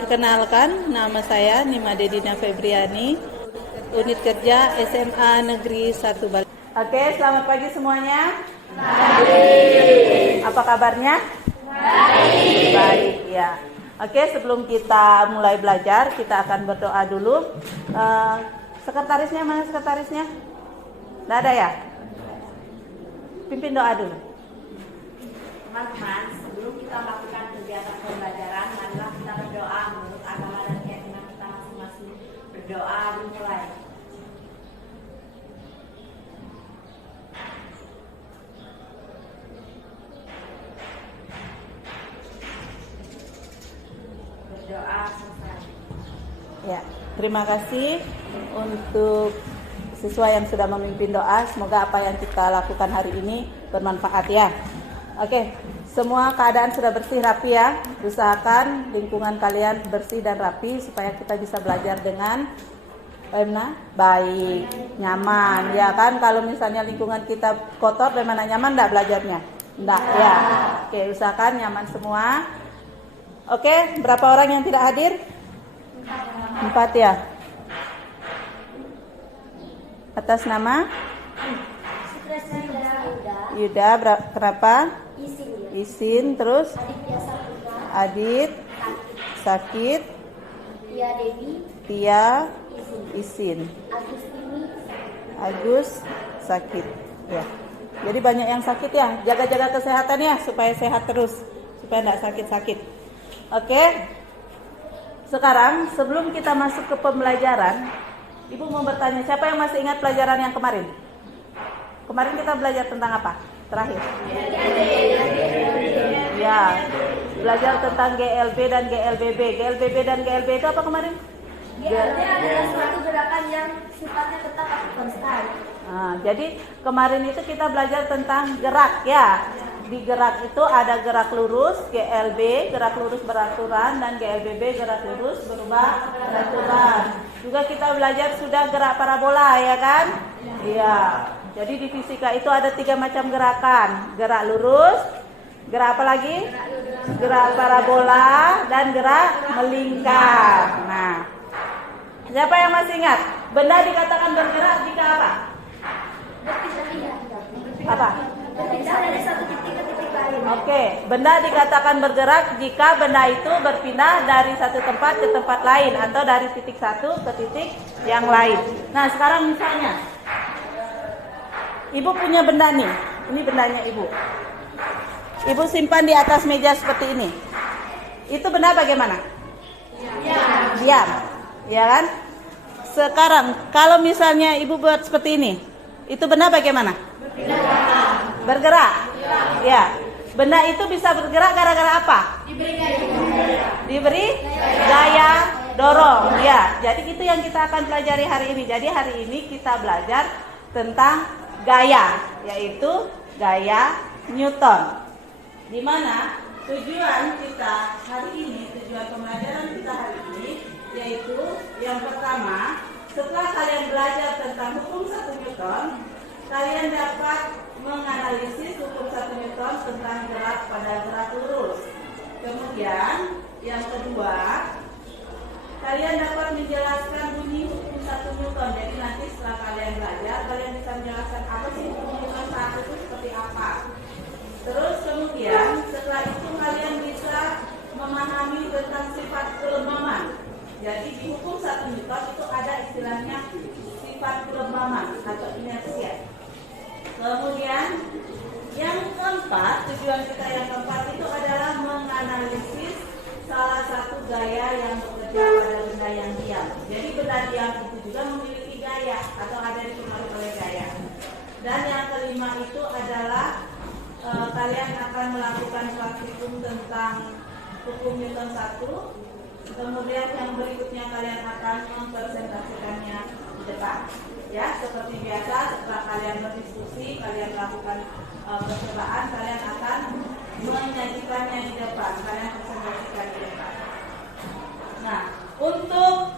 Perkenalkan, nama saya Nima Dedina Febriani, unit kerja SMA Negeri 1 Bali. Oke, selamat pagi semuanya. Baik. Apa kabarnya? Baik. Baik, ya. Oke, sebelum kita mulai belajar, kita akan berdoa dulu. Sekretarisnya mana sekretarisnya? Nggak ada ya? Pimpin doa dulu. Teman-teman, sebelum kita melakukan kegiatan pembelajaran, marilah kita berdoa menurut agama dan keyakinan kita masing-masing. Berdoa dimulai. Berdoa selesai. Ya, terima kasih untuk siswa yang sudah memimpin doa. Semoga apa yang kita lakukan hari ini bermanfaat ya. Oke, semua keadaan sudah bersih, rapi ya. Usahakan lingkungan kalian bersih dan rapi supaya kita bisa belajar dengan baik, nyaman. Ya kan, kalau misalnya lingkungan kita kotor, bagaimana nyaman enggak belajarnya? Enggak ya. Oke, usahakan nyaman semua. Oke, berapa orang yang tidak hadir? 4 ya. Atas nama? Yuda, kenapa? Isin, terus? Adit, Sakit, Tia, Isin, Agus, Sakit. Ya. Jadi banyak yang sakit ya. Jaga-jaga kesehatan ya supaya sehat terus, supaya tidak sakit-sakit. Oke. Sekarang sebelum kita masuk ke pembelajaran, Ibu mau bertanya, siapa yang masih ingat pelajaran yang kemarin? Kemarin kita belajar tentang apa? Terakhir. Ya, belajar tentang GLB dan GLBB. GLBB dan GLB itu apa kemarin? GLB adalah suatu gerakan yang sifatnya tetap atau konstan. Nah, jadi kemarin itu kita belajar tentang gerak ya. Di gerak itu ada gerak lurus, GLB, gerak lurus beraturan, dan GLBB, gerak lurus berubah beraturan. Juga kita belajar sudah gerak parabola ya kan? Iya. Jadi di fisika itu ada 3 macam gerakan. Gerak lurus, gerak apa lagi? Gerak parabola, dan gerak melingkar. Nah, siapa yang masih ingat? Benda dikatakan bergerak jika apa? Apa? Berpindah dari satu titik ke titik lain. Oke, benda dikatakan bergerak jika benda itu berpindah dari satu tempat ke tempat lain atau dari titik satu ke titik yang lain. Nah, sekarang misalnya Ibu punya benda nih. Ini bendanya Ibu. Ibu simpan di atas meja seperti ini. Itu benda bagaimana? Diam. Ya kan? Sekarang kalau misalnya Ibu buat seperti ini, itu benda bagaimana? Bergerak. Ya. Benda itu bisa bergerak gara-gara apa? Diberi gaya dorong. Ya. Jadi itu yang kita akan pelajari hari ini. Jadi hari ini kita belajar tentang gaya, yaitu gaya Newton. Di mana tujuan kita hari ini, tujuan pembelajaran kita hari ini, yaitu yang pertama, setelah kalian belajar tentang hukum 1 Newton, kalian dapat menganalisis hukum 1 Newton tentang gerak pada gerak lurus. Kemudian yang kedua, kalian dapat menjelaskan bunyi hukum 1 Newton. Jadi nanti setelah kalian belajar, kalian bisa menjelaskan apa sih hukum Newton 1 itu seperti apa. Terus kemudian setelah itu kalian bisa memahami tentang sifat kelemahan. Jadi di hukum 1 Newton itu ada istilahnya sifat kelemahan atau inersia. Kemudian yang keempat, tujuan kita yang keempat itu adalah menganalisis salah satu gaya yang bekerja pada benda yang diam. Jadi benda diam itu juga memiliki gaya atau ada dipengaruhi oleh gaya. Dan yang kelima itu adalah kalian akan melakukan praktikum tentang hukum Newton 1. Kemudian yang berikutnya kalian akan mempresentasikannya di depan. Ya, seperti biasa setelah kalian berdiskusi, kalian lakukan percobaan, kalian akan menyajikannya di depan. Kalian presentasikan di depan. Nah, untuk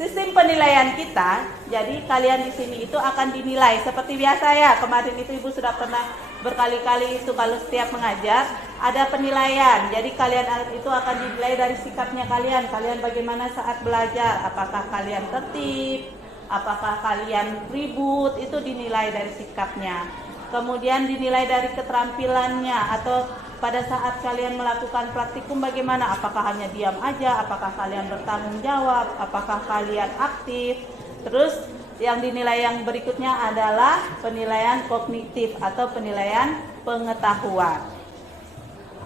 sistem penilaian kita, jadi kalian di sini itu akan dinilai seperti biasa ya. Kemarin itu Ibu sudah pernah berkali-kali itu kalau setiap mengajar ada penilaian. Jadi kalian itu akan dinilai dari sikapnya kalian. Kalian bagaimana saat belajar? Apakah kalian tertib? Apakah kalian ribut? Itu dinilai dari sikapnya. Kemudian dinilai dari keterampilannya, atau pada saat kalian melakukan praktikum bagaimana? Apakah hanya diam aja? Apakah kalian bertanggung jawab? Apakah kalian aktif? Terus yang dinilai yang berikutnya adalah penilaian kognitif atau penilaian pengetahuan.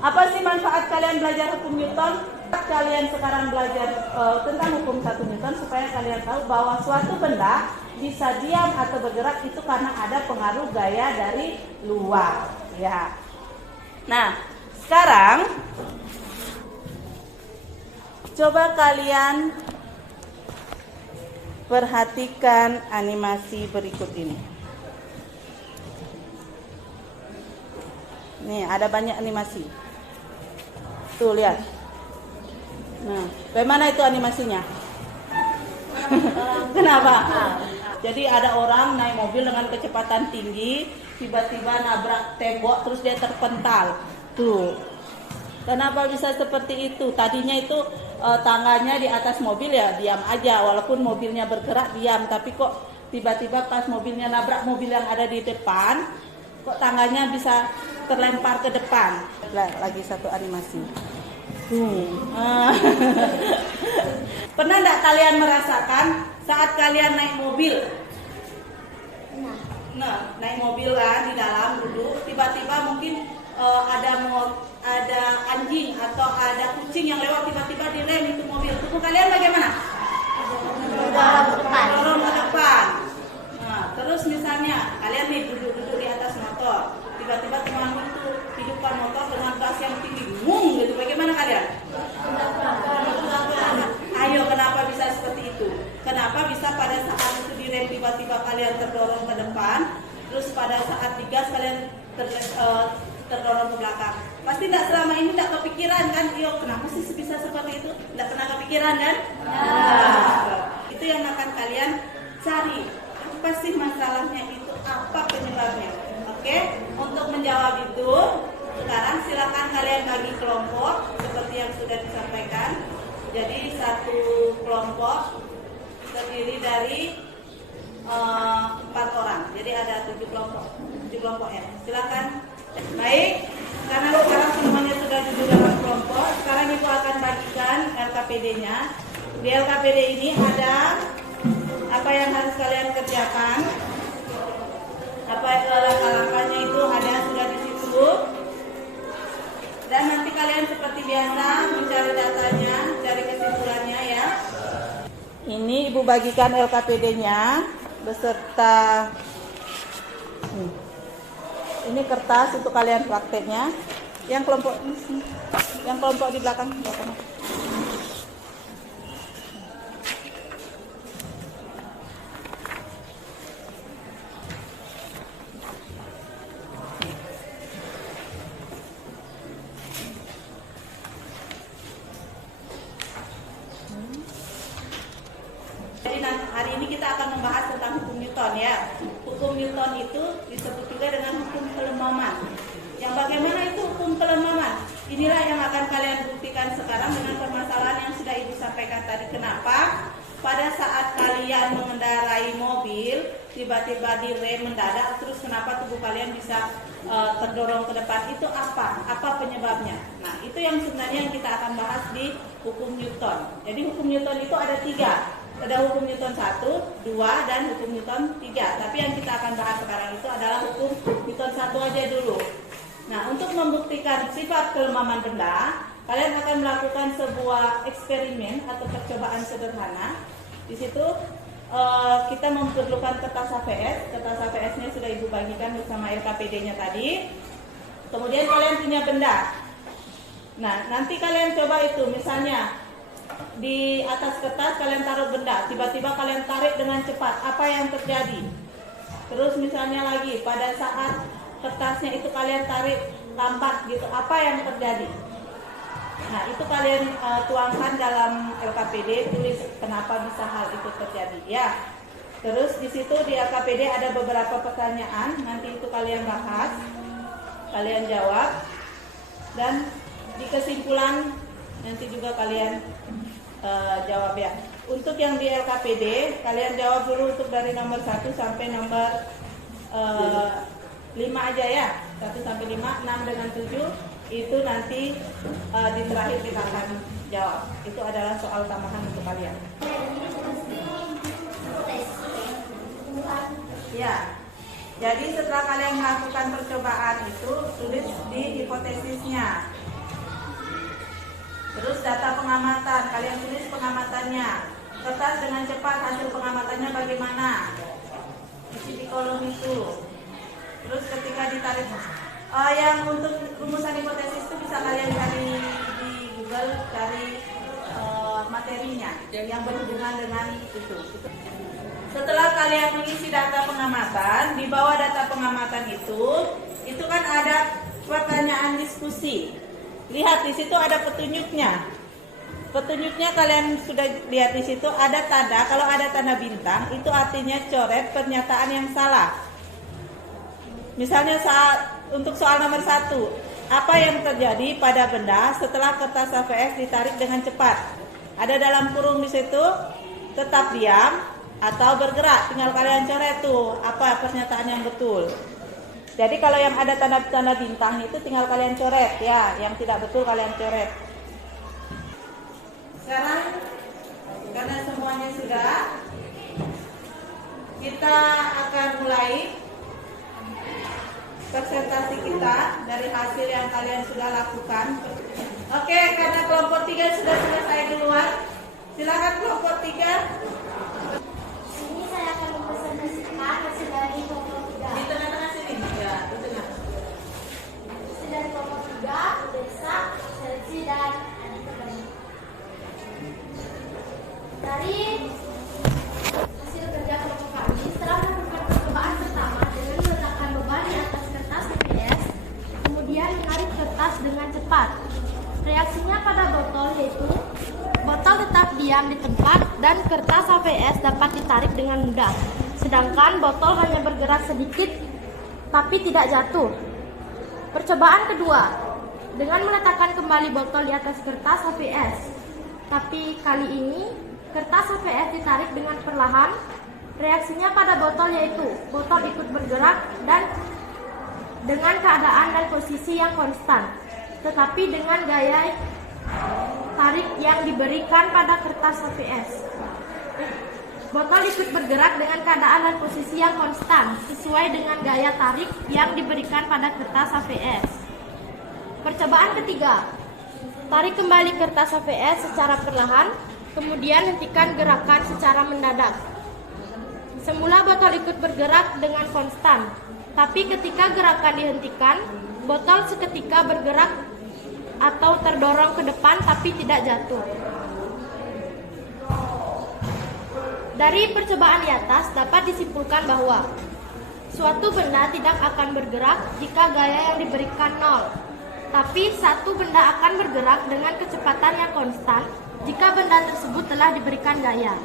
Apa sih manfaat kalian belajar hukum Newton? Kalian sekarang belajar tentang hukum 1 Newton supaya kalian tahu bahwa suatu benda bisa diam atau bergerak itu karena ada pengaruh gaya dari luar, ya. Nah, sekarang coba kalian perhatikan animasi berikut ini. Nih, ada banyak animasi. Tuh, lihat. Nah, bagaimana itu animasinya? Kenapa? Jadi ada orang naik mobil dengan kecepatan tinggi, tiba-tiba nabrak tembok, terus dia terpental. Tuh. Kenapa bisa seperti itu? Tadinya itu tangannya di atas mobil ya diam aja, walaupun mobilnya bergerak diam, tapi kok tiba-tiba pas mobilnya nabrak mobil yang ada di depan, kok tangannya bisa terlempar ke depan. Lagi satu animasi. Pernah nggak kalian merasakan saat kalian naik mobil? Nah, naik mobil kan di dalam duduk, tiba-tiba mungkin ada anjing atau ada kucing yang lewat, tiba-tiba direm itu mobil. Tubuh kalian bagaimana? Dorong ke depan. Nah, terus misalnya kalian nih duduk di atas motor, tiba-tiba temanmu itu hidupkan motor dengan gas yang tinggi, gitu. Bagaimana kalian? Ayo, kenapa bisa seperti itu? Kenapa bisa pada saat itu direm tiba-tiba kalian terdorong ke depan, terus pada saat digas kalian terdorong ke belakang? Pasti tidak selama ini tidak kepikiran kan? Yo, kenapa sih bisa seperti itu? Tidak pernah kepikiran kan? Itu yang akan kalian cari. Apa sih masalahnya itu? Apa penyebabnya? Oke, untuk menjawab itu, sekarang silakan kalian bagi kelompok seperti yang sudah disampaikan. Jadi satu kelompok terdiri dari 4 orang. Jadi ada 7 kelompok ya. Silakan. Baik, karena sekarang semuanya sudah duduk dalam kelompok, sekarang Ibu akan bagikan LKPD-nya. Di LKPD ini ada apa yang harus kalian kerjakan. Apa langkah-langkahnya itu ada sudah di situ. Dan nanti kalian seperti biasa mencari datanya, cari kesimpulannya ya. Ini Ibu bagikan LKPD-nya beserta ini kertas untuk kalian prakteknya. Yang kelompok di belakang. Jadi hari ini kita akan membahas tentang hukum Newton ya. Hukum Newton itu disebut juga dengan hukum kelemaman. Yang bagaimana itu hukum kelemaman? Inilah yang akan kalian buktikan sekarang dengan permasalahan yang sudah Ibu sampaikan tadi. Kenapa? Pada saat kalian mengendarai mobil, tiba-tiba direm mendadak, terus kenapa tubuh kalian bisa terdorong ke depan? Itu apa? Apa penyebabnya? Nah, itu yang sebenarnya yang kita akan bahas di hukum Newton. Jadi hukum Newton itu ada 3. Ada hukum Newton 1, 2, dan hukum Newton 3. Tapi yang kita akan bahas sekarang itu adalah hukum Newton 1 aja dulu. Nah, untuk membuktikan sifat kelemahan benda, kalian akan melakukan sebuah eksperimen atau percobaan sederhana. Di situ kita memerlukan kertas HVS. Kertas HVS-nya sudah Ibu bagikan bersama LKPD-nya tadi. Kemudian kalian punya benda. Nah, nanti kalian coba itu, misalnya di atas kertas kalian taruh benda, tiba-tiba kalian tarik dengan cepat, apa yang terjadi? Terus misalnya lagi pada saat kertasnya itu kalian tarik lambat gitu, apa yang terjadi? Nah, itu kalian tuangkan dalam LKPD, tulis kenapa bisa hal itu terjadi ya. Terus di situ di LKPD ada beberapa pertanyaan, nanti itu kalian bahas. kalian jawab, dan di kesimpulan nanti juga kalian jawab ya. Untuk yang di LKPD kalian jawab dulu untuk dari nomor 1 sampai nomor 5 aja ya. 1 sampai 5, 6 dengan 7 itu nanti di terakhir kita akan jawab. Itu adalah soal tambahan untuk kalian. Ya. Jadi setelah kalian melakukan percobaan itu tulis di hipotesisnya. Terus data pengamatan, kalian tulis pengamatannya. Kertas dengan cepat hasil pengamatannya bagaimana? Isi di kolom itu. Terus ketika ditarik, yang untuk rumusan hipotesis itu bisa kalian cari di Google, cari materinya yang berhubungan dengan itu. Setelah kalian mengisi data pengamatan, di bawah data pengamatan itu kan ada pertanyaan diskusi. Lihat di situ ada petunjuknya. Petunjuknya kalian sudah lihat di situ ada tanda. Kalau ada tanda bintang itu artinya coret pernyataan yang salah. Misalnya untuk soal nomor 1, apa yang terjadi pada benda setelah kertas HVS ditarik dengan cepat? Ada dalam kurung di situ, tetap diam atau bergerak. Tinggal kalian coret tuh apa pernyataan yang betul. Jadi kalau yang ada tanda-tanda bintang itu tinggal kalian coret ya, yang tidak betul kalian coret. Sekarang karena semuanya sudah, kita akan mulai presentasi kita dari hasil yang kalian sudah lakukan. Oke, karena kelompok 3 sudah selesai duluan, silakan kelompok 3. Sini saya akan mempresentasikan hasil dari kelompok 3. Di tengah-tengah sini, ya, di tengah. Hasil dari kelompok 3, desa, seleksi, dan dari hasil kerja kelompok kami, setelah melakukan percobaan pertama dengan meletakkan beban di atas kertas HVS, kemudian menarik kertas dengan cepat. Reaksinya pada botol yaitu botol tetap diam di tempat dan kertas HVS dapat ditarik dengan mudah. Sedangkan botol hanya bergerak sedikit tapi tidak jatuh. Percobaan kedua, dengan meletakkan kembali botol di atas kertas HVS. Tapi kali ini kertas HVS ditarik dengan perlahan. Reaksinya pada botol yaitu botol ikut bergerak dan dengan keadaan dan posisi yang konstan, tetapi dengan gaya tarik yang diberikan pada kertas HVS. Botol ikut bergerak dengan keadaan dan posisi yang konstan sesuai dengan gaya tarik yang diberikan pada kertas HVS. Percobaan ketiga, tarik kembali kertas HVS secara perlahan, kemudian hentikan gerakan secara mendadak. Semula botol ikut bergerak dengan konstan, tapi ketika gerakan dihentikan, botol seketika bergerak atau terdorong ke depan tapi tidak jatuh. Dari percobaan di atas dapat disimpulkan bahwa suatu benda tidak akan bergerak jika gaya yang diberikan 0, tapi satu benda akan bergerak dengan kecepatan yang konstan jika benda tersebut telah diberikan gaya.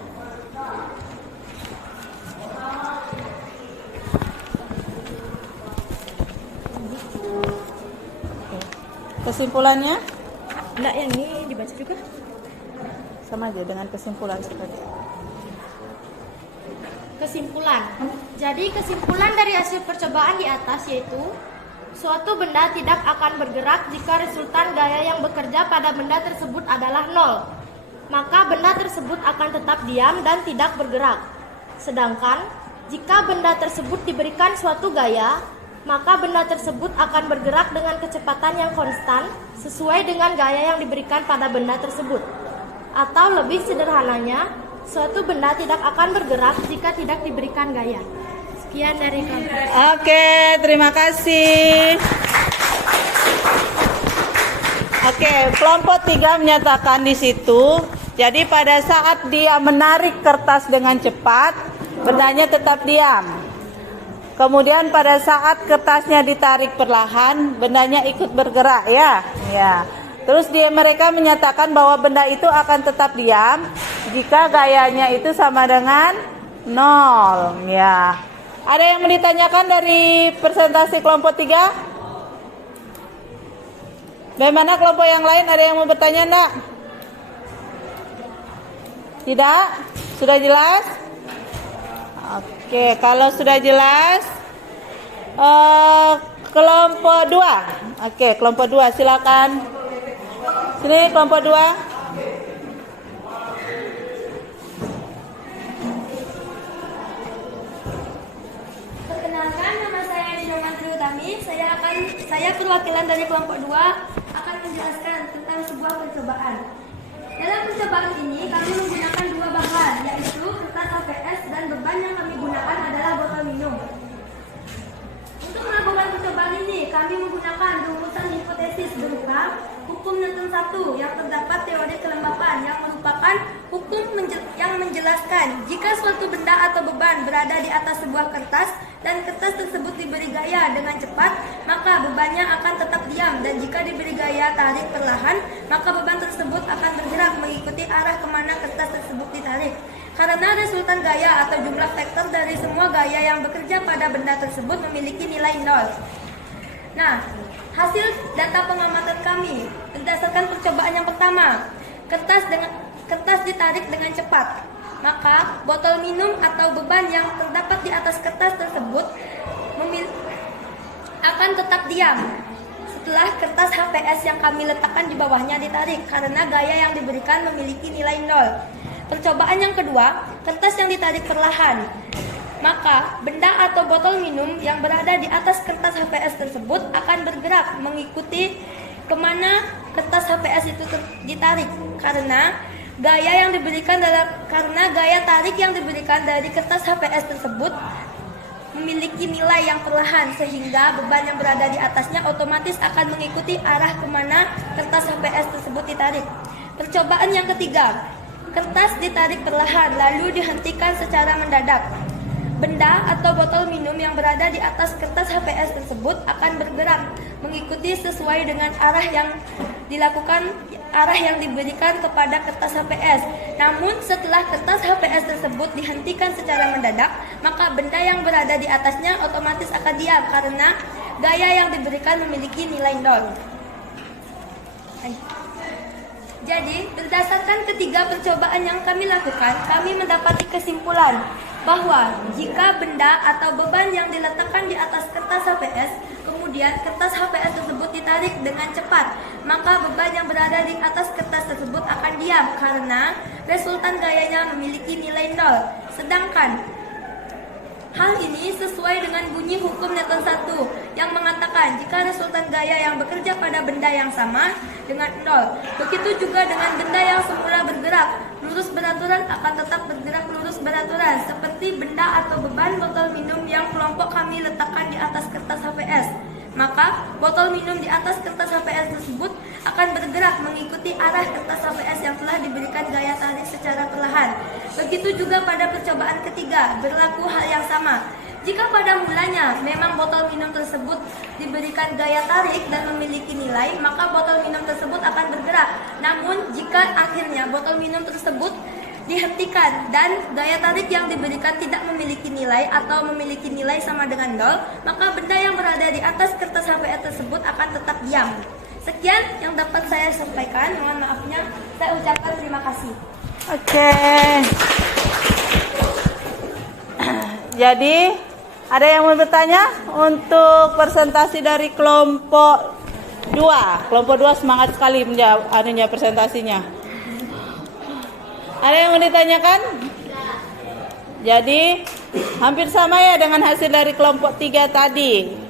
Kesimpulannya? Enggak, yang ini dibaca juga. Sama aja dengan kesimpulan seperti. Kesimpulan. Jadi kesimpulan dari hasil percobaan di atas yaitu suatu benda tidak akan bergerak jika resultan gaya yang bekerja pada benda tersebut adalah 0. Maka benda tersebut akan tetap diam dan tidak bergerak. Sedangkan jika benda tersebut diberikan suatu gaya, maka benda tersebut akan bergerak dengan kecepatan yang konstan sesuai dengan gaya yang diberikan pada benda tersebut. Atau lebih sederhananya, suatu benda tidak akan bergerak jika tidak diberikan gaya. Sekian dari kami. Oke, terima kasih. Oke, kelompok 3 menyatakan di situ. Jadi pada saat dia menarik kertas dengan cepat, bendanya tetap diam. Kemudian pada saat kertasnya ditarik perlahan, bendanya ikut bergerak ya. Ya. Terus mereka menyatakan bahwa benda itu akan tetap diam jika gayanya itu sama dengan 0 ya. Ada yang mau ditanyakan dari presentasi kelompok 3? Bagaimana kelompok yang lain? Ada yang mau bertanya enggak? Tidak? Sudah jelas? Oke, kalau sudah jelas, kelompok 2. Oke, kelompok 2 silakan. Sini kelompok 2. Perkenalkan, nama saya Dino Mantri Utami. Saya perwakilan dari kelompok 2 akan menjelaskan tentang sebuah percobaan. Dalam percobaan ini kami menggunakan 2 bahan, yaitu kertas HVS dan beban yang kami gunakan adalah botol minum. Untuk melakukan percobaan ini, kami menggunakan rumusan hipotesis berupa hukum Newton 1 yang terdapat teori kelembapan yang merupakan hukum yang menjelaskan jika suatu benda atau beban berada di atas sebuah kertas dan kertas tersebut diberi gaya dengan cepat, maka bebannya akan tetap diam, dan jika diberi gaya tarik perlahan, maka beban tersebut akan bergerak mengikuti arah kemana kertas tersebut ditarik. Karena resultan gaya atau jumlah vektor dari semua gaya yang bekerja pada benda tersebut memiliki nilai 0. Nah, hasil data pengamatan kami berdasarkan percobaan yang pertama, kertas ditarik dengan cepat, maka botol minum atau beban yang terdapat di atas kertas tersebut akan tetap diam setelah kertas HVS yang kami letakkan di bawahnya ditarik, karena gaya yang diberikan memiliki nilai 0. Percobaan yang kedua, kertas yang ditarik perlahan, maka benda atau botol minum yang berada di atas kertas HVS tersebut akan bergerak mengikuti kemana kertas HVS itu ditarik, karena gaya tarik yang diberikan dari kertas HVS tersebut memiliki nilai yang perlahan, sehingga beban yang berada di atasnya otomatis akan mengikuti arah kemana kertas HVS tersebut ditarik. Percobaan yang ketiga, kertas ditarik perlahan lalu dihentikan secara mendadak. Benda atau botol minum yang berada di atas kertas HVS tersebut akan bergerak mengikuti sesuai dengan arah yang diberikan kepada kertas HVS. Namun setelah kertas HVS tersebut dihentikan secara mendadak, maka benda yang berada di atasnya otomatis akan diam karena gaya yang diberikan memiliki nilai 0. Jadi, berdasarkan ketiga percobaan yang kami lakukan, kami mendapati kesimpulan bahwa jika benda atau beban yang diletakkan di atas kertas HVS, kemudian kertas HVS tersebut ditarik dengan cepat, maka beban yang berada di atas kertas tersebut akan diam karena resultan gayanya memiliki nilai 0. Sedangkan hal ini sesuai dengan bunyi hukum Newton 1 yang mengatakan jika resultan gaya yang bekerja pada benda yang sama dengan 0. Begitu juga dengan benda yang semula bergerak lurus beraturan akan tetap bergerak lurus beraturan, seperti benda atau beban botol minum yang kelompok kami letakkan di atas kertas HVS. Maka botol minum di atas kertas HVS tersebut akan bergerak mengikuti arah kertas HVS yang telah diberikan gaya tarik secara perlahan. Begitu juga pada percobaan ketiga, berlaku hal yang sama. Jika pada mulanya memang botol minum tersebut diberikan gaya tarik dan memiliki nilai, maka botol minum tersebut akan bergerak. Namun jika akhirnya botol minum tersebut dihentikan dan gaya tarik yang diberikan tidak memiliki nilai atau memiliki nilai sama dengan 0, maka benda yang berada di atas kertas HVS tersebut akan tetap diam. Sekian yang dapat saya sampaikan, mohon maafnya saya ucapkan terima kasih. Oke. Jadi, ada yang mau bertanya untuk presentasi dari kelompok 2? Kelompok 2 semangat sekali menjawab presentasinya. Ada yang mau ditanyakan? Jadi hampir sama ya dengan hasil dari kelompok 3 tadi.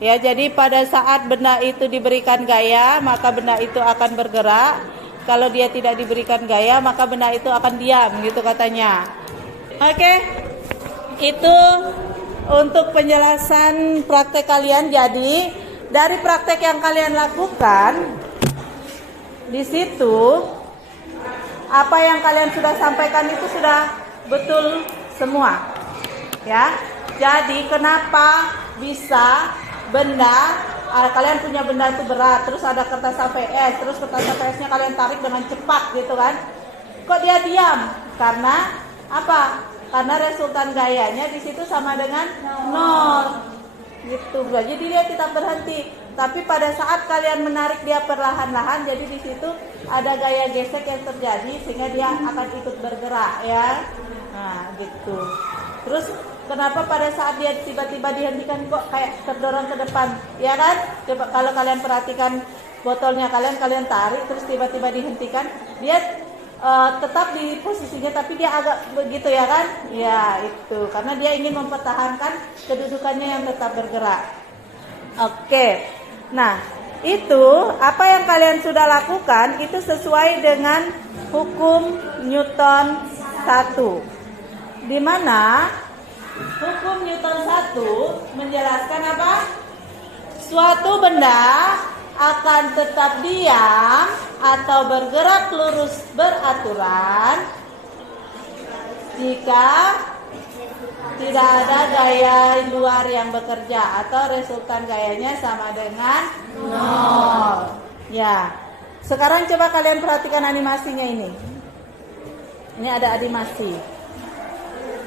Ya, jadi pada saat benda itu diberikan gaya, maka benda itu akan bergerak. Kalau dia tidak diberikan gaya, maka benda itu akan diam, gitu katanya. Oke. Itu untuk penjelasan praktek kalian. Jadi dari praktek yang kalian lakukan di situ, apa yang kalian sudah sampaikan itu sudah betul semua, ya. Jadi kenapa bisa benda, kalian punya benda itu berat, terus ada kertas HVS, terus kertas HVS-nya kalian tarik dengan cepat gitu kan? Kok dia diam? Karena apa? Karena resultan gayanya di situ sama dengan 0. Gitu. Jadi dia tidak berhenti. Tapi pada saat kalian menarik dia perlahan-lahan, jadi di situ ada gaya gesek yang terjadi sehingga dia akan ikut bergerak ya. Nah, gitu. Terus kenapa pada saat dia tiba-tiba dihentikan kok kayak terdorong ke depan? Ya kan? Coba kalau kalian perhatikan botolnya kalian tarik terus tiba-tiba dihentikan, dia tetap di posisinya tapi dia agak begitu ya kan? Ya, itu. Karena dia ingin mempertahankan kedudukannya yang tetap bergerak. Oke. Nah, itu apa yang kalian sudah lakukan itu sesuai dengan hukum Newton 1. Di mana hukum Newton 1 menjelaskan apa? Suatu benda akan tetap diam atau bergerak lurus beraturan jika tidak ada gaya luar yang bekerja atau resultan gayanya sama dengan 0. Ya. Sekarang coba kalian perhatikan animasinya ini. Ini ada animasi.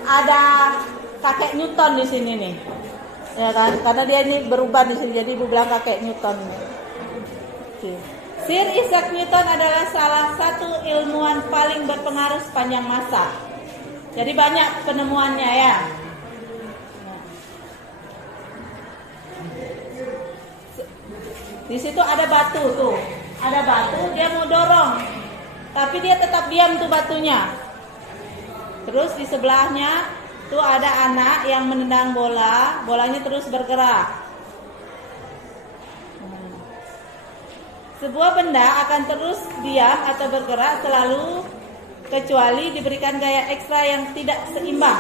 Ada kakek Newton di sini nih. Ya kan? Karena dia ini berubah di sini jadi ibu bilang kakek Newton. Oke. Sir Isaac Newton adalah salah satu ilmuwan paling berpengaruh sepanjang masa. Jadi banyak penemuannya ya. Di situ ada batu tuh. Ada batu, dia mau dorong. Tapi dia tetap diam tuh batunya. Terus di sebelahnya tuh ada anak yang menendang bola, bolanya terus bergerak. Sebuah benda akan terus diam atau bergerak selalu kecuali diberikan gaya ekstra yang tidak seimbang.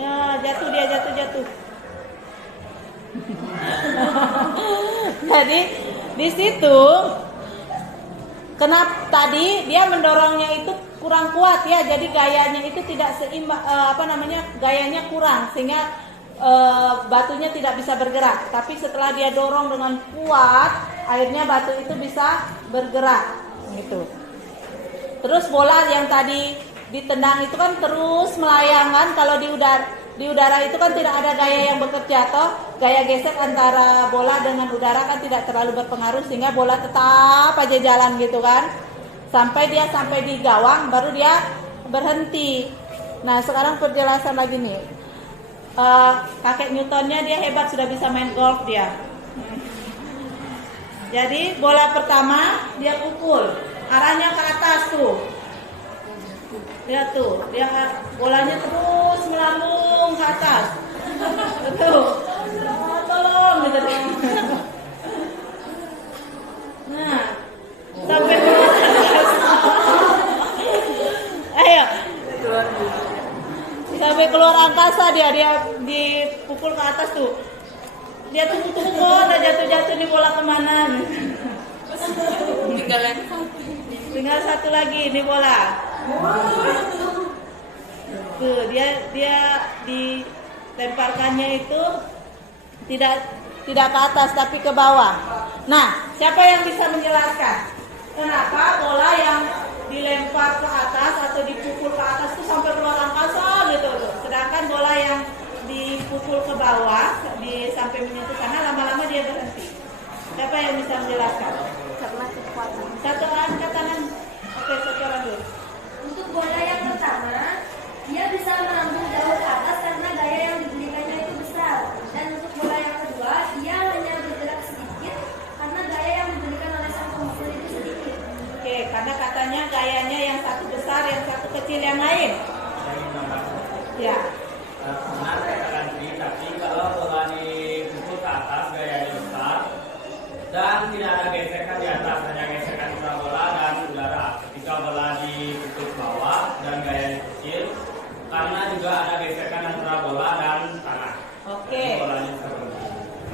Ya, jatuh. Jadi di situ kenapa tadi dia mendorongnya itu kurang kuat ya, jadi gayanya itu tidak seimbang, gayanya kurang sehingga batunya tidak bisa bergerak. Tapi setelah dia dorong dengan kuat, akhirnya batu itu bisa bergerak gitu. Terus bola yang tadi ditendang itu kan terus melayang kan, kalau di udara itu kan tidak ada gaya yang bekerja toh, gaya gesek antara bola dengan udara kan tidak terlalu berpengaruh sehingga bola tetap aja jalan gitu kan. Sampai di gawang baru dia berhenti. Nah, sekarang penjelasan lagi nih. Kakek Newtonnya dia hebat, sudah bisa main golf dia. Jadi bola pertama dia pukul, arahnya ke atas tuh. Lihat tuh, dia bolanya terus melambung ke atas. Tuh, tolong gitu. Nah, sampai keluar angkasa. Ayo, sampai keluar angkasa dia dipukul ke atas tuh. Dia tunggu kok, udah jatuh nih bola kemana? Tinggal satu lagi nih bola. Tuh dia dilemparkannya itu tidak ke atas tapi ke bawah. Nah, siapa yang bisa menjelaskan kenapa bola yang dilempar ke atas atau dipukul ke atas itu sampai keluar angkasa gitu tuh. Sedangkan bola yang dipukul ke bawah sampai menyentuh sana lama-lama dia berhenti. Siapa yang bisa menjelaskan? Karena kekuatan. Satu angkat tangan. Oke, satu orang dulu. Untuk bola yang pertama, dia bisa melambung jauh ke atas karena gaya yang diberikannya itu besar. Dan untuk bola yang kedua, dia hanya bergerak sedikit karena gaya yang diberikan oleh sang pemukul itu sedikit. Oke, karena katanya gayanya yang satu besar, yang satu kecil yang lain. Ya. Benar katakan sih, tapi kalau bola dipukul ke atas gayanya besar dan tidak ada gesekan di atas, hanya gesekan antara bola dan udara. Ketika bola dipukul ke bawah dan gayanya kecil, karena juga ada gesekan antara bola dan tanah. Oke. Bolanya sama.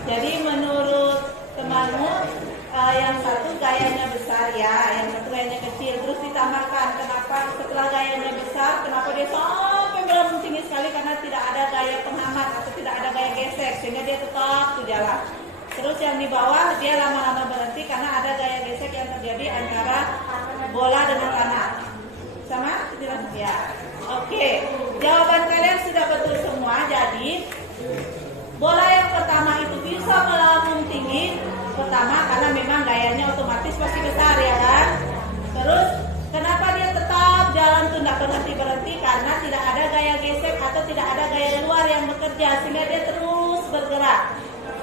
Jadi menurut temanmu yang satu gayanya besar ya, yang satu gayanya kecil. Terus ditambahkan kenapa setelah gayanya besar, kenapa dia sampai melambung tinggi sekali karena tidak ada gaya penghambat atau tidak ada gaya gesek sehingga dia tetap tuh jalan. Terus yang di bawah dia lama-lama berhenti karena ada gaya gesek yang terjadi antara bola dengan tanah. Sama? Ya. Oke. jawaban kalian sudah betul semua. Jadi bola yang pertama itu bisa melambung tinggi. Pertama karena memang gayanya otomatis pasti besar ya kan. Terus kenapa dia tetap jalan tuh tidak berhenti? Karena tidak ada gaya gesek atau tidak ada gaya luar yang bekerja sehingga dia terus bergerak.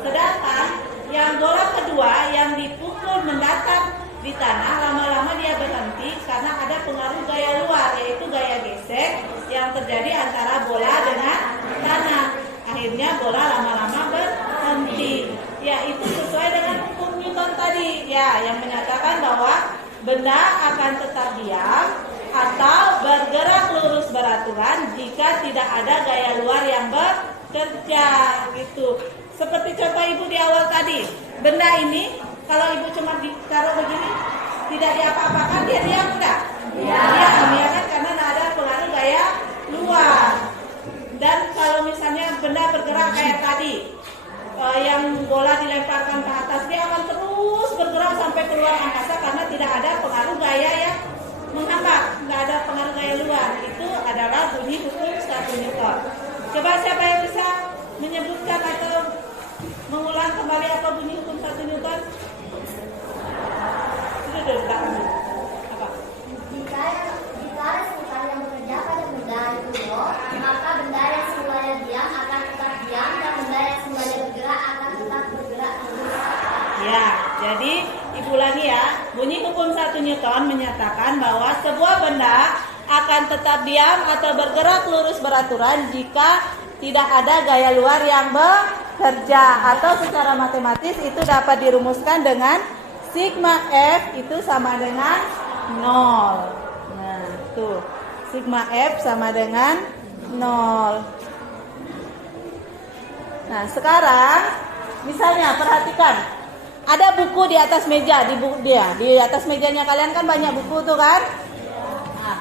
Sedangkan yang bola kedua yang dipukul mendatar di tanah, lama-lama dia berhenti karena ada pengaruh gaya luar, yaitu gaya gesek yang terjadi antara bola dengan tanah. Akhirnya bola lama-lama berhenti. Ya, itu sesuai dengan hukum Newton tadi, ya, yang menyatakan bahwa benda akan tetap diam atau bergerak lurus beraturan jika tidak ada gaya luar yang bekerja, gitu. Seperti contoh ibu di awal tadi, benda ini kalau ibu cuma ditaruh begini, tidak diapa-apakan, dia diam enggak? Diam, ya kan, karena tidak ada pengaruh gaya luar. Dan kalau misalnya benda bergerak kayak tadi, yang bola dilemparkan ke atas, dia akan terus bergerak sampai keluar angkasa karena tidak ada pengaruh gaya yang menghambat, tidak ada pengaruh gaya luar. Itu adalah bunyi hukum 1 Newton. Coba siapa yang bisa menyebutkan atau mengulang kembali apa bunyi hukum 1 Newton? Sudah belakang. Apa? Jika resultan yang bekerja pada benda itu maka benda yang semulanya diam akan tetap diam dan benda yang semulanya bergerak akan tetap bergerak terus. Ya, jadi ibu ulangi ya. Bunyi hukum 1 Newton menyatakan bahwa sebuah benda akan tetap diam atau bergerak lurus beraturan jika tidak ada gaya luar yang bekerja, atau secara matematis itu dapat dirumuskan dengan sigma F itu sama dengan 0. Nah, tuh. Sigma F sama dengan 0. Nah, sekarang misalnya perhatikan. Ada buku di atas meja, di atas mejanya kalian kan banyak buku tuh kan? Nah,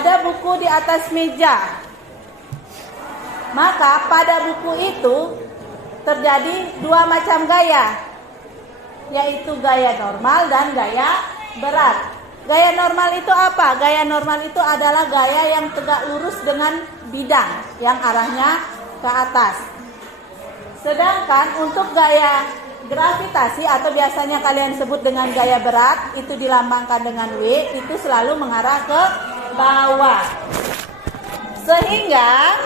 ada buku di atas meja. Maka pada buku itu terjadi dua macam gaya, yaitu gaya normal dan gaya berat. Gaya normal itu apa? Gaya normal itu adalah gaya yang tegak lurus dengan bidang yang arahnya ke atas. Sedangkan untuk gaya gravitasi atau biasanya kalian sebut dengan gaya berat, itu dilambangkan dengan W, itu selalu mengarah ke bawah. Sehingga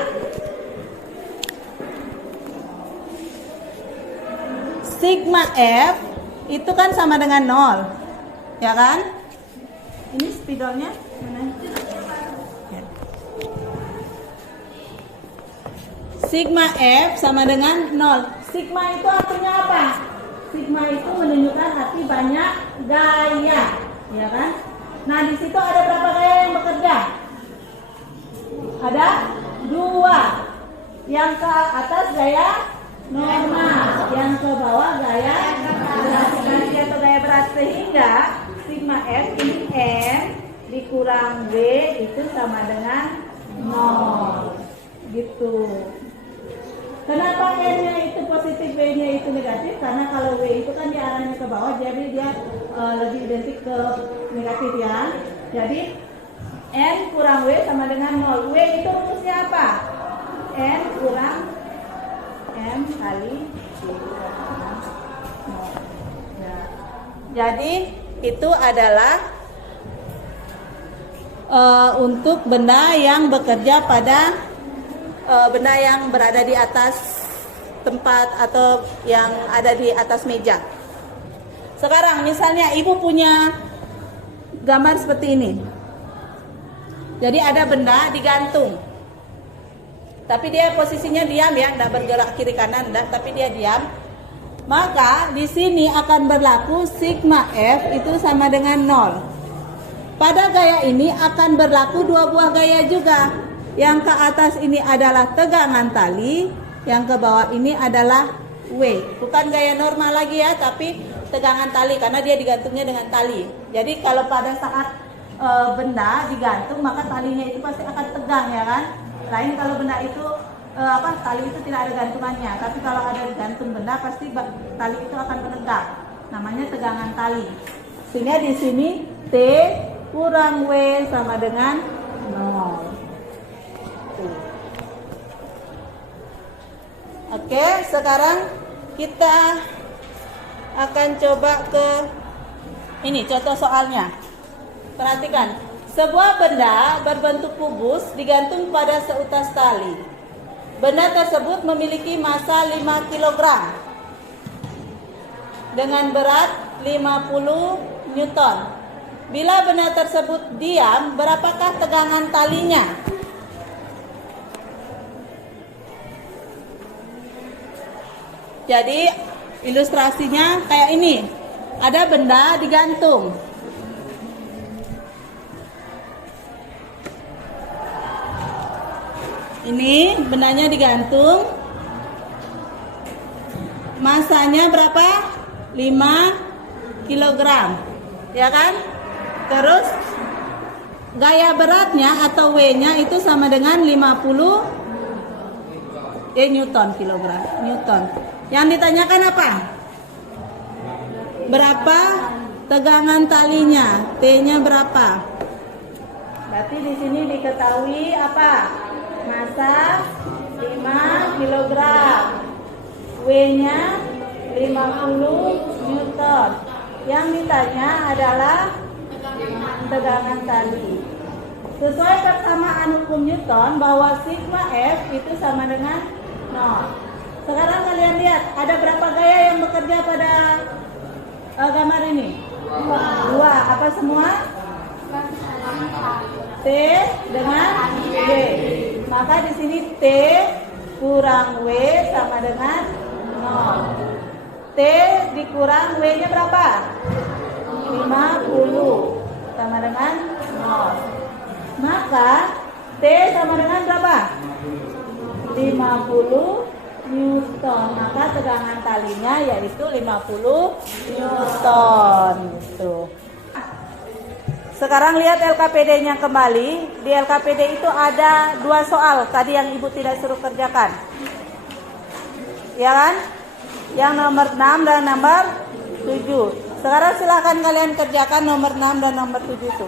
sigma F itu kan sama dengan 0, ya kan? Ini spidolnya mana? Ya. Sigma F sama dengan 0. Sigma itu artinya apa? Sigma itu menunjukkan arti banyak gaya, ya kan? Nah, di situ ada berapa gaya yang bekerja? Ada 2. Yang ke atas gaya normal, yang ke bawah gaya gravitasi atau gaya berat, sehingga sigma F ini M dikurang W itu sama dengan 0, gitu. Kenapa M-nya itu positif, W-nya itu negatif? Karena kalau W itu kan dia arahnya ke bawah, jadi dia lebih identik ke negatif ya. Jadi N kurang W sama dengan 0. W itu rumusnya apa? N kurang M kali W. Ya. Jadi itu adalah untuk benda yang bekerja pada benda yang berada di atas tempat atau yang ada di atas meja. Sekarang misalnya ibu punya gambar seperti ini. Jadi ada benda digantung, tapi dia posisinya diam ya, tidak bergerak kiri kanan, tapi dia diam. Maka di sini akan berlaku sigma F itu sama dengan 0. Pada gaya ini akan berlaku dua buah gaya juga. Yang ke atas ini adalah tegangan tali, yang ke bawah ini adalah W. Bukan gaya normal lagi ya, tapi tegangan tali karena dia digantungnya dengan tali. Jadi kalau pada saat benda digantung, maka talinya itu pasti akan tegang ya kan. Lain kalau benda itu tali itu tidak ada gantungannya, tapi kalau ada gantung benda pasti tali itu akan menegak. Namanya tegangan tali. Sehingga di sini T kurang W sama dengan 0. Tuh. Oke, sekarang kita akan coba ke ini contoh soalnya. Perhatikan, sebuah benda berbentuk kubus digantung pada seutas tali. Benda tersebut memiliki massa 5 kg dengan berat 50 Newton. Bila benda tersebut diam, berapakah tegangan talinya? Jadi ilustrasinya kayak ini. Ada benda digantung. Ini bendanya digantung. Masanya berapa? 5 kg. Ya kan? Terus gaya beratnya atau W-nya itu sama dengan 50 Newton kilogram. Newton. Yang ditanyakan apa? Berapa tegangan talinya? T-nya berapa? Berarti di sini diketahui apa? Massa 5 kg. W-nya 50 Newton. Yang ditanya adalah tegangan tali. Sesuai persamaan hukum Newton bahwa sigma F itu sama dengan 0. Sekarang kalian lihat, ada berapa gaya yang bekerja pada gambar ini? 2. Apa semua? T dengan W. Maka di sini T kurang W sama dengan 0. T dikurang W-nya berapa? 50 sama dengan 0. Maka T sama dengan berapa? 50 Newton. Maka tegangan talinya yaitu 50 Newton. Gitu. Sekarang lihat LKPD-nya kembali. Di LKPD itu ada 2 soal tadi yang Ibu tidak suruh kerjakan. Ya kan? Yang nomor 6 dan nomor 7. Sekarang silahkan kalian kerjakan nomor 6 dan nomor 7 itu.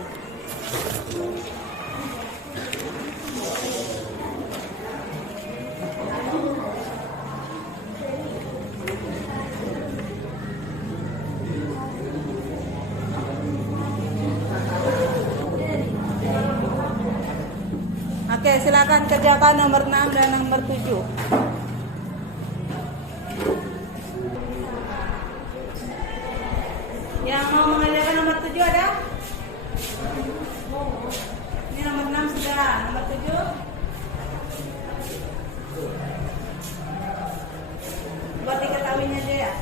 Oke, silakan kerjakan nomor 6 dan nomor 7. Yang mau mengerjakan nomor 7 ada? Ini nomor 6 sudah, nomor 7. Buat diketahuinya aja ya.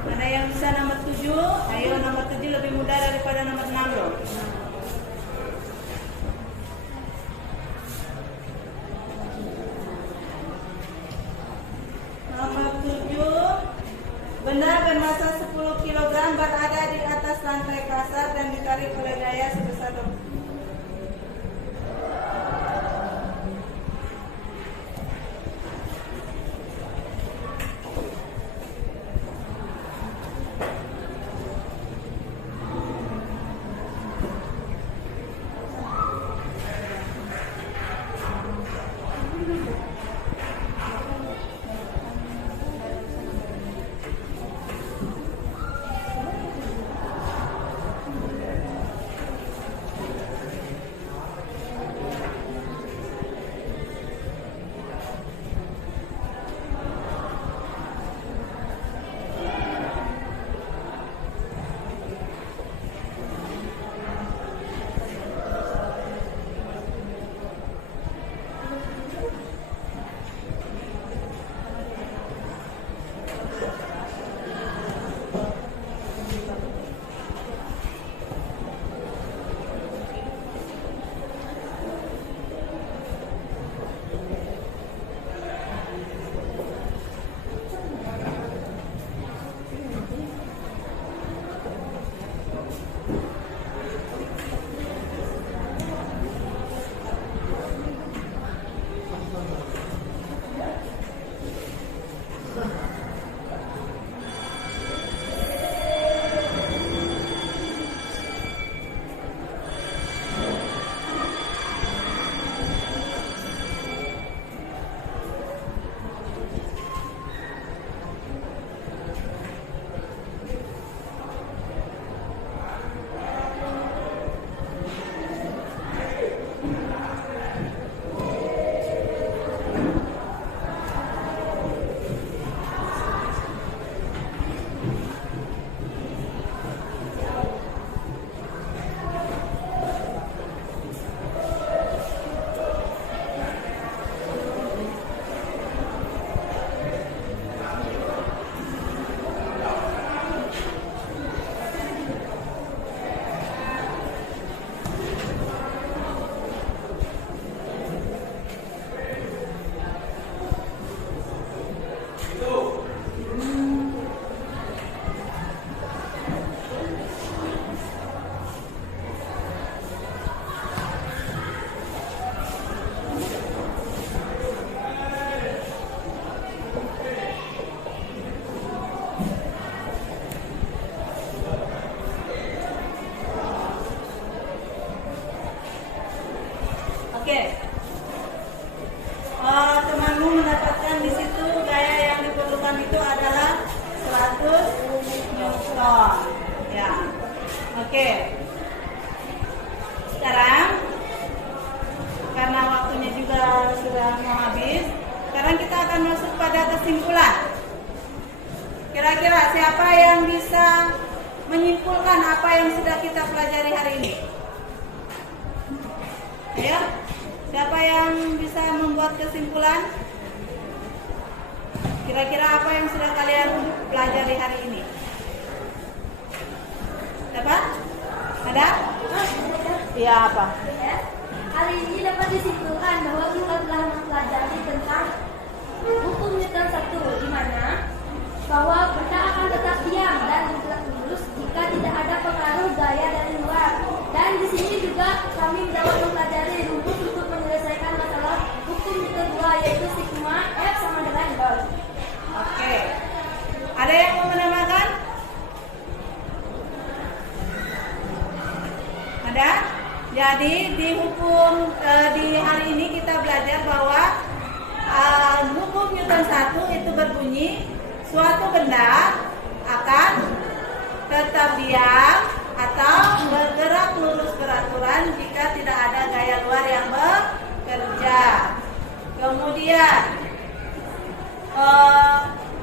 Mana yang bisa nomor 7? Ayo nomor 7 lebih mudah daripada nomor 6 loh. Oke. Temanmu mendapatkan di situ gaya yang diperlukan itu adalah 100 Newton. Ya. Oke. Sekarang karena waktunya juga sudah mau habis, sekarang kita akan masuk pada kesimpulan. Kira-kira siapa yang bisa menyimpulkan apa yang sudah kita pelajari hari ini? Ayo, siapa yang bisa membuat kesimpulan? Kira-kira apa yang sudah kalian pelajari hari ini? Dapat? Ada? Iya, apa? Hari ini dapat disimpulkan bahwa kita telah mempelajari tentang hukum Newton 1, di mana bahwa benda akan tetap diam dan bergerak lurus jika tidak ada pengaruh gaya dari luar. Dan di sini juga kami dapat mempelajari rumus untuk menyelesaikan masalah hukum Newton 2, yaitu sigma F sama dengan Gauss. Oke. Ada yang mau menambahkan? Ada? Jadi di hukum di hari ini kita belajar bahwa hukum Newton 1 itu berbunyi suatu benda akan tetap diam atau bergerak lurus beraturan jika tidak ada gaya luar yang bekerja. Kemudian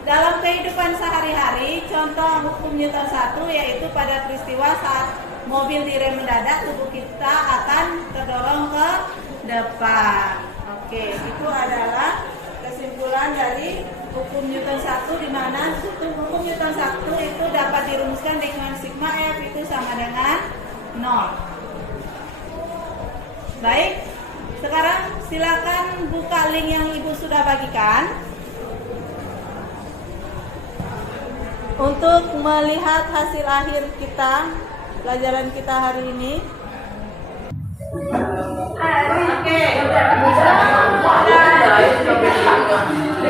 dalam kehidupan sehari-hari, contoh hukum Newton 1 yaitu pada peristiwa saat mobil direm mendadak, tubuh kita akan terdorong ke depan. Oke, itu adalah kesimpulan dari hukum Newton 1, di mana hukum Newton 1 itu dapat dirumuskan dengan sigma F itu sama dengan 0. Baik, sekarang silakan buka link yang Ibu sudah bagikan untuk melihat hasil akhir kita, pelajaran kita hari ini. Oke.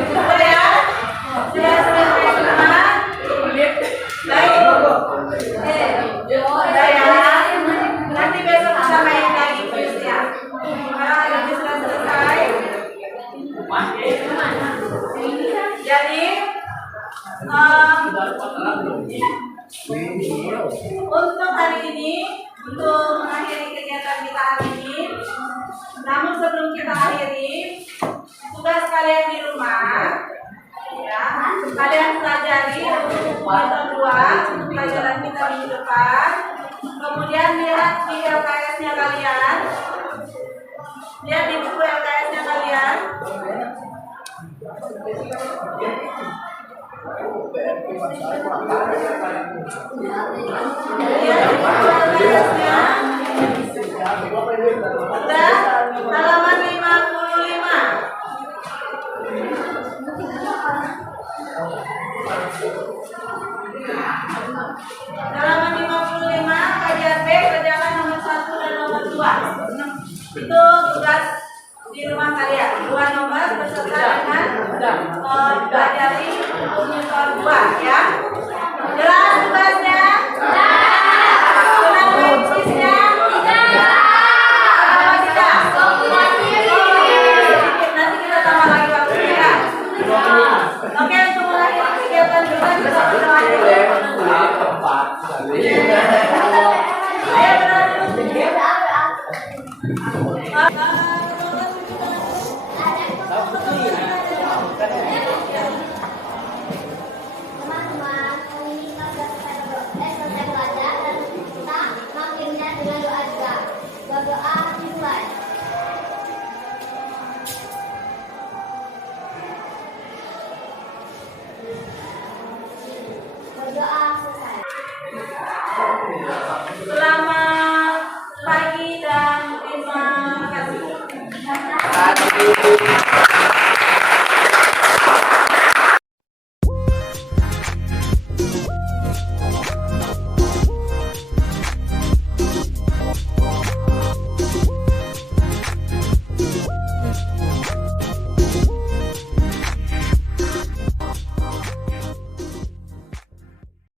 Sudah ya? Sudah selesai semua? Baik. Sudah ya? Nanti besok kita main lagi quiz ya. Sekarang ini sudah selesai. Jadi untuk hari ini, untuk mengakhiri kegiatan kita hari ini, namun sebelum kita akhiri, tugas kalian di rumah, ya, kalian pelajari untuk Newton 2 untuk pelajaran kita minggu depan. Kemudian lihat di LKS-nya kalian, lihat di buku LKS-nya kalian. Udah, halaman 55. Halaman 55, kajian B, kerjakan nomor 1 dan nomor 2. Itu tugas di rumah kalian. 2 nomor beserta dengan pelajari Newton 2 ya. Jelas tugasnya? Jelas kuisnya? Apa tidak? Nanti kita tambah lagi waktunya. Oke, untuk mengakhiri kegiatan kita berdoa dulu. Ayo berdoa dulu. Teman-teman, hari ini kita selesai belajar dan kita mengakhirinya dengan doa juga. Berdoa dimulai. Berdoa selesai. Selamat pagi dan terima kasih.